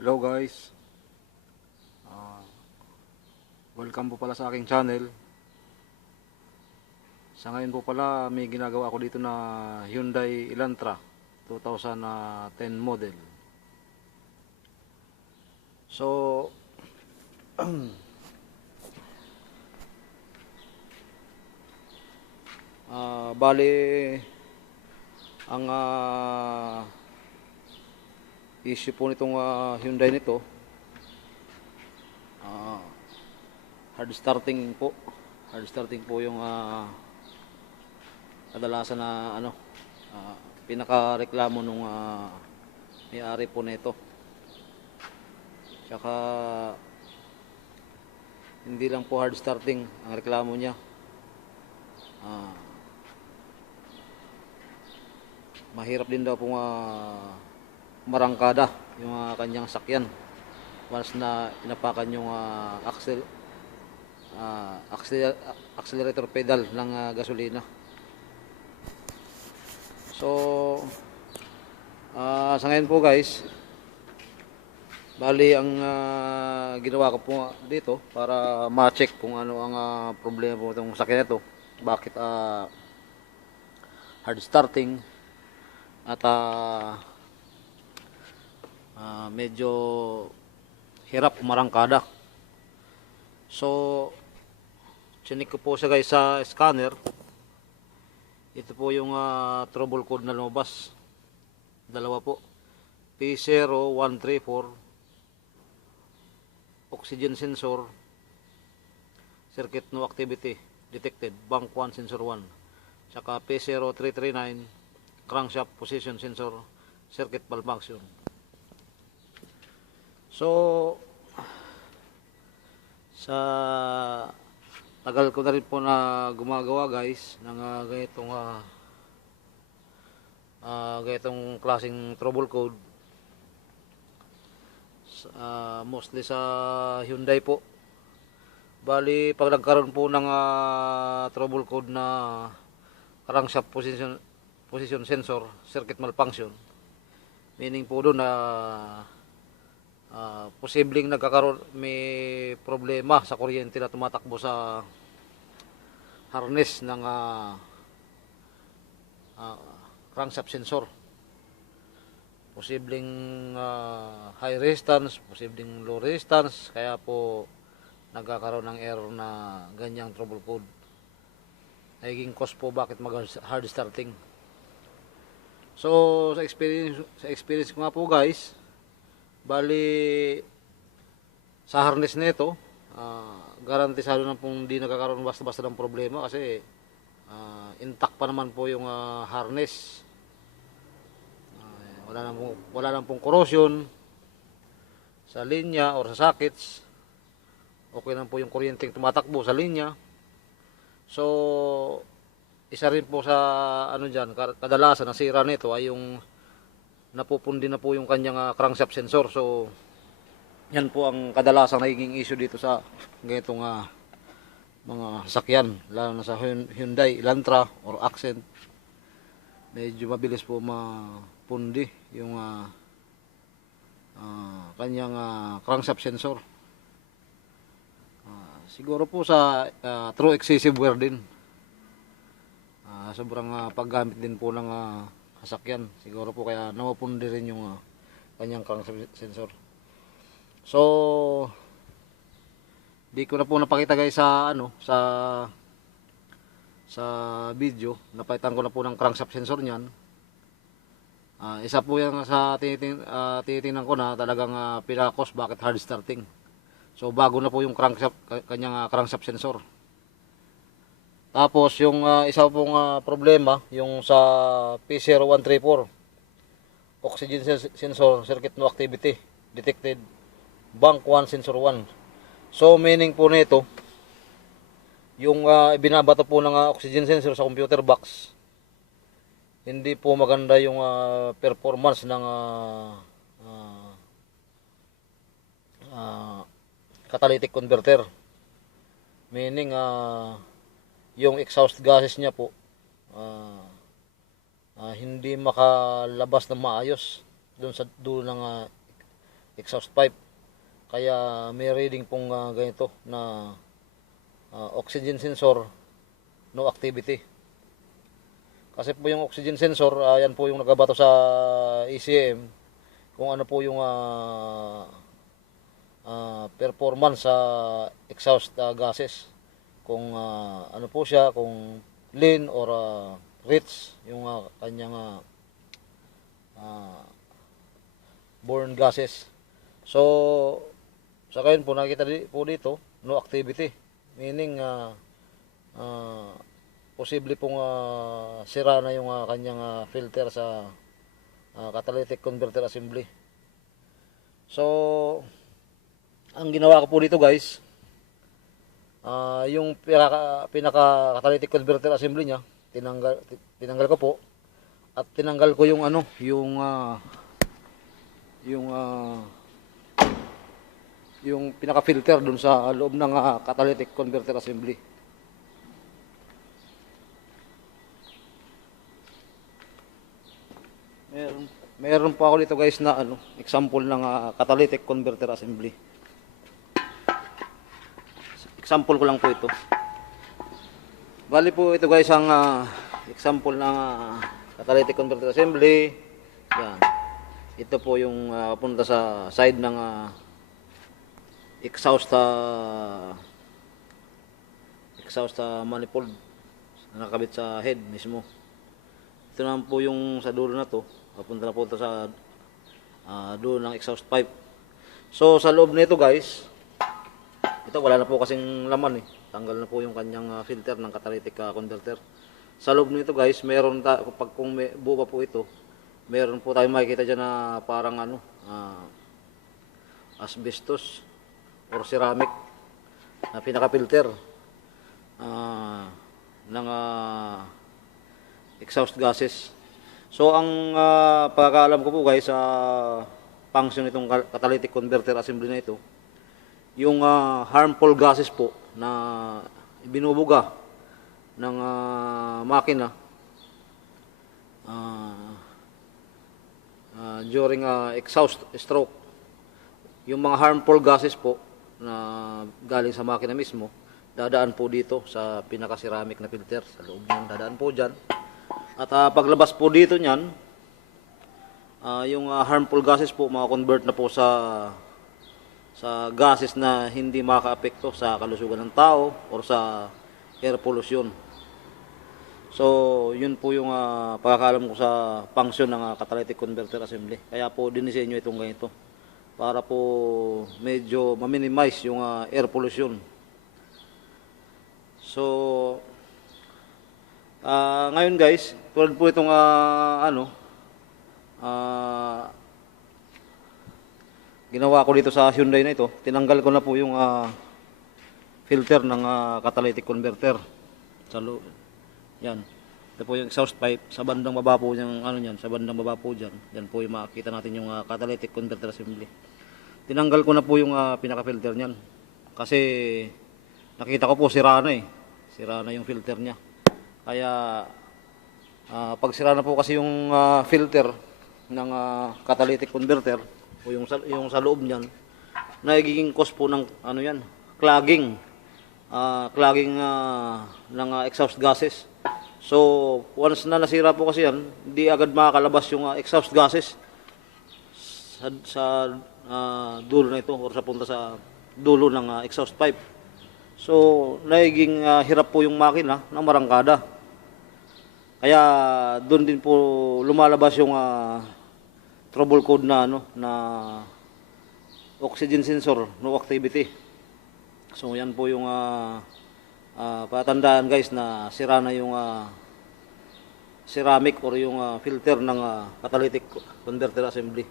Hello guys, Ah, welcome po pala sa aking channel. Sa ngayon po pala may ginagawa ako dito na Hyundai Elantra 2010 model. So, bali ang issue po nitong Hyundai nito, ah, hard starting po. Hard starting po yung kadalasan na pinakareklamo nung may-ari po nito. Tsaka hindi lang po hard starting ang reklamo niya. Ah, mahirap din daw pong marangkada yung kanyang sakyan once na inapakan yung accelerator pedal ng gasolina. So, sa ngayon po guys, bali ang ginawa ko po dito para ma-check kung ano ang problema po itong sakyan ito. Bakit hard starting at medyo hirap umarangkada. So, chinik ko po siya guys sa scanner. Ito po yung trouble code na lumabas. Dalawa po. P0134 oxygen sensor, circuit no activity detected, bank 1 sensor 1. Saka P0339 crankshaft position sensor, circuit malfunction. So, sa tagal ko na rin po na gumagawa guys ng ganitong klaseng trouble code, mostly sa Hyundai po. Bali pag nagkaroon po ng trouble code na crankshaft position sensor, circuit malfunction, meaning po doon na posibleng may problema sa kuryente na tumatakbo sa harness ng crankshaft sensor. Posibleng high resistance, posibleng low resistance, kaya po nagkakaroon ng error na ganyang trouble code. Nagiging cause po bakit mag hard starting. So sa experience ko nga po guys, bali sa harness nito, garantisado na pong hindi nagkakaroon basta-basta ng problema kasi intact pa naman po yung harness. Wala nang pong corrosion sa linya or sa sockets. Okay lang po yung kuryenteng tumatakbo sa linya. So, isa rin po sa dyan, kadalasan nasira nito ay yung napupundi na po yung kanyang crankshaft sensor. So, yan po ang kadalasang nagiging issue dito sa ganitong mga sasakyan, lalo na sa Hyundai Elantra or Accent. Medyo mabilis po mapundi yung kanyang crankshaft sensor. Siguro po sa true excessive wear din. Sobrang paggamit din po ng sasakyan. Siguro po kaya napupundi rin yung kanyang crankshaft sensor. So, di ko na po napakita guys sa video. Napalitan ko na po ng crankshaft sensor niyan. Isa po yan sa tinitingnan ko na talagang pinaka-cause bakit hard starting. So bago na po yung kanyang crankshaft sensor. Tapos yung isa pong problema, yung sa P0134 oxygen sensor, circuit no activity detected, bank 1 sensor 1. So meaning po nito, yung ibinabato po ng oxygen sensor sa computer box, hindi po maganda yung performance ng catalytic converter. Meaning yung exhaust gases niya po hindi makalabas ng maayos doon sa dulo ng exhaust pipe. Kaya may reading pong ganito na oxygen sensor no activity. Kasi po yung oxygen sensor, yan po yung nagabato sa ECM kung ano po yung performance sa exhaust gases. Kung ano po siya, kung lean or rich yung kanyang borne gases. So, sa ngayon po nakita po dito, no activity. Meaning, posible pong sira na yung kanyang filter sa catalytic converter assembly. So, ang ginawa ko po dito guys, yung pinaka catalytic converter assembly niya, tinanggal ko po at tinanggal ko yung ano, yung pinaka filter dun sa loob ng catalytic converter assembly. Meron pa ako dito guys na example ng catalytic converter assembly. Example ko lang po ito. Bali po ito guys ang example ng catalytic converter assembly. Yan. Ito po yung punta sa side ng exhaust manifold na nakabit sa head mismo. Ito naman po yung sa dulo na to. Papunta na po ito sa dulo ng exhaust pipe. So sa loob nito guys, ito wala na po kasing laman eh. Tanggal na po yung kanyang filter ng catalytic converter. Sa loob nito guys, meron kung may buo pa po ito, meron po tayong makikita dyan na parang asbestos or ceramic na pinaka-filter ng exhaust gases. So ang pagkakaalam ko po guys sa function itong catalytic converter assembly na ito, yung harmful gases po na binubuga ng makina during exhaust stroke, yung mga harmful gases po na galing sa makina mismo, dadaan po dito sa pinaka-ceramic na filter. Sa loob niyan, dadaan po dyan. At paglabas po dito niyan, yung harmful gases po, maka-convert na po sa gases na hindi makaka-apekto sa kalusugan ng tao or sa air pollution. So, yun po yung pagkakalam ko sa function ng catalytic converter assembly. Kaya po dinisenyo itong ganito para po medyo ma-minimize yung air pollution. So, ngayon guys, tulad po itong ginawa ko dito sa Hyundai na ito, tinanggal ko na po yung filter ng catalytic converter sa loob. Yan. Ito po yung exhaust pipe sa bandang baba po yung sa bandang baba po diyan. Yan po yung makikita natin yung catalytic converter assembly. Tinanggal ko na po yung pinaka-filter niyan kasi nakita ko po sira na eh. Sira na yung filter niya. Kaya pag sira na po kasi yung filter ng catalytic converter o yung sa loob niyan, nagiging cause po ng clogging. Clogging ng exhaust gases. So, once na nasira po kasi yan, hindi agad makakalabas yung exhaust gases sa dulo na ito or sa punta sa dulo ng exhaust pipe. So, nagiging hirap po yung makina ng marangkada. Kaya doon din po lumalabas yung trouble code na na oxygen sensor no activity. So yan po yung patandaan guys na sira na yung ceramic or yung filter ng catalytic converter assembly.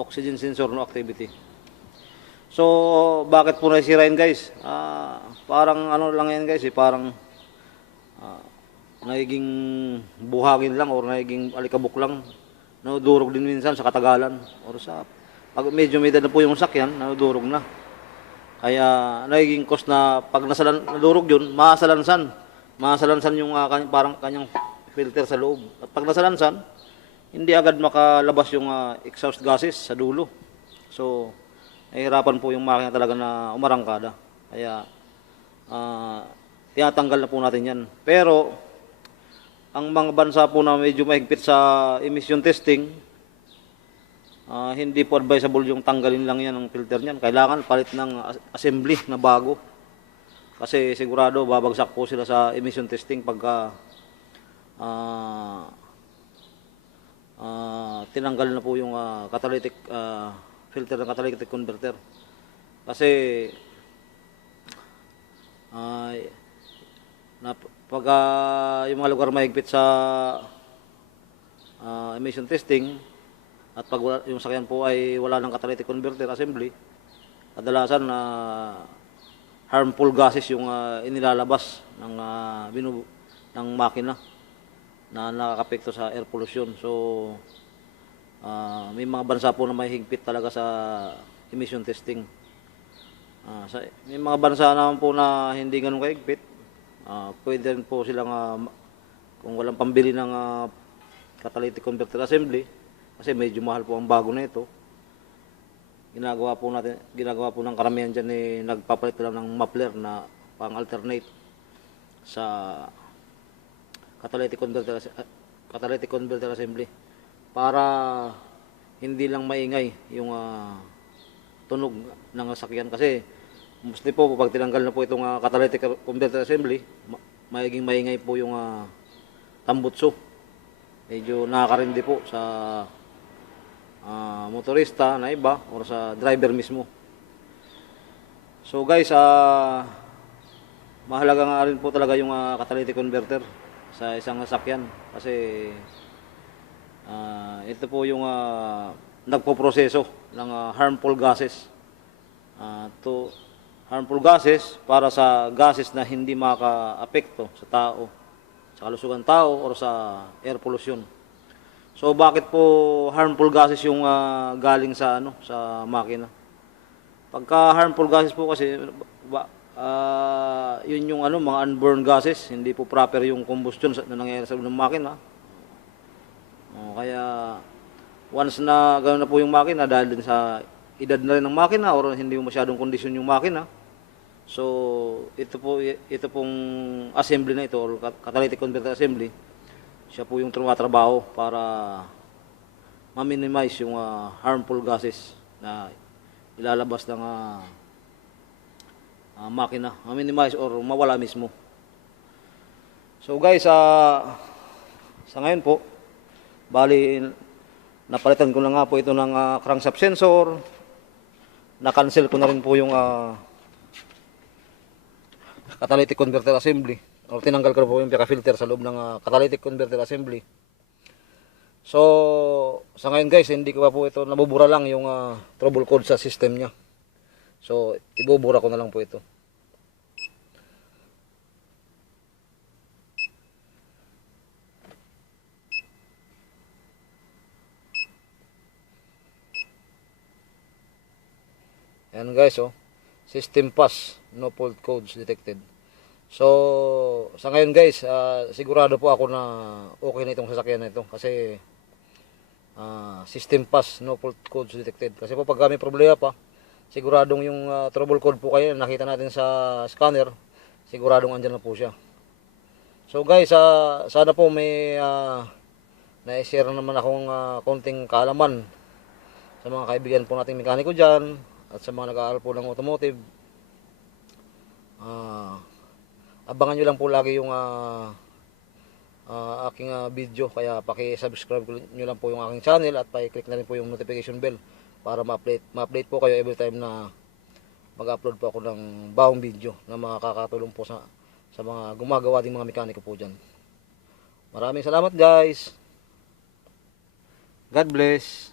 Oxygen sensor no activity. So bakit po nasira yun guys? Parang lang yan guys parang nagiging buhangin lang or nagiging alikabok lang. Nadurog din minsan sa katagalan or sa pag medyo may edad na po yung sakyan, nadurog na. Kaya nagiging cause na pag nadurog yun, masalansan. Masalansan yung parang kanyang filter sa loob. At pag nasalansan, hindi agad makalabas yung exhaust gases sa dulo. So, nahihirapan po yung makina talaga na umarangkada. Kaya, tinatanggal na po natin yan. Pero, ang mga bansa po na medyo mahigpit sa emission testing, hindi po advisable yung tanggalin lang yan ng filter niyan. Kailangan palit ng assembly na bago. Kasi sigurado babagsak po sila sa emission testing pagka tinanggal na po yung catalytic filter ng catalytic converter. Kasi pag yung mga lugar mahigpit sa emission testing at pag yung sakyan po ay wala ng catalytic converter assembly, kadalasan harmful gases yung inilalabas ng makina na nakakapekto sa air pollution. So, may mga bansa po na may higpit talaga sa emission testing. May mga bansa naman po na hindi ganun kahigpit. Pwede rin po silang, kung walang pambili ng catalytic converter assembly, kasi medyo mahal po ang bago na ito, ginagawa po ng karamihan dyan nagpapalit lang ng muffler na pang-alternate sa catalytic converter assembly para hindi lang maingay yung tunog ng sasakyan. Kasi mostly po pag tinanggal na po itong catalytic converter assembly, magiging maingay po yung tambutso. Medyo nakakarindi po sa motorista na iba or sa driver mismo. So guys, mahalaga nga rin po talaga yung catalytic converter sa isang sasakyan kasi ito po yung nagpoproseso ng harmful gases harmful gases para sa gases na hindi maka-apekto sa tao, sa kalusugan tao or sa air pollution. So bakit po harmful gases yung galing sa sa makina? Pagka harmful gases po kasi yun yung mga unborn gases, hindi po proper yung combustion na nangyayari sa loob ng makina. Kaya once na gano'n na po yung makina dahil din sa edad na rin ng makina or hindi mo masyadong kondisyon yung makina. So ito pong assembly na ito or catalytic converter assembly, siya po yung tumatrabaho para ma-minimize yung harmful gases na ilalabas ng makina, ma-minimize or mawala mismo. So guys, sa ngayon po, bali napalitan ko na nga po ito ng crankshaft sensor, na-cancel ko na rin po yung catalytic converter assembly. O tinanggal ko na po yung pinaka-filter sa loob ng catalytic converter assembly. So, sa ngayon guys, hindi ko pa po ito, nabubura lang yung trouble code sa system niya. So, ibubura ko na lang po ito. Ayan guys, system pass, no fault codes detected. So, sa ngayon guys, sigurado po ako na okay na itong sasakyan na ito kasi system pass, no fault codes detected. Kasi po pag may problema pa, siguradong yung trouble code po kayo nakita natin sa scanner, siguradong andyan na po siya. So guys, sana po may na-share naman akong konting kaalaman sa mga kaibigan po nating mekaniko dyan at sa mga nag-aaral po ng automotive. Abangan nyo lang po lagi yung aking video, kaya paki-subscribe nyo lang po yung aking channel at paki-click na rin po yung notification bell para ma-update po kayo every time na mag-upload po ako ng bagong video na makakatulong po sa mga gumagawa ding mga mekaniko po dyan. Maraming salamat guys. God bless.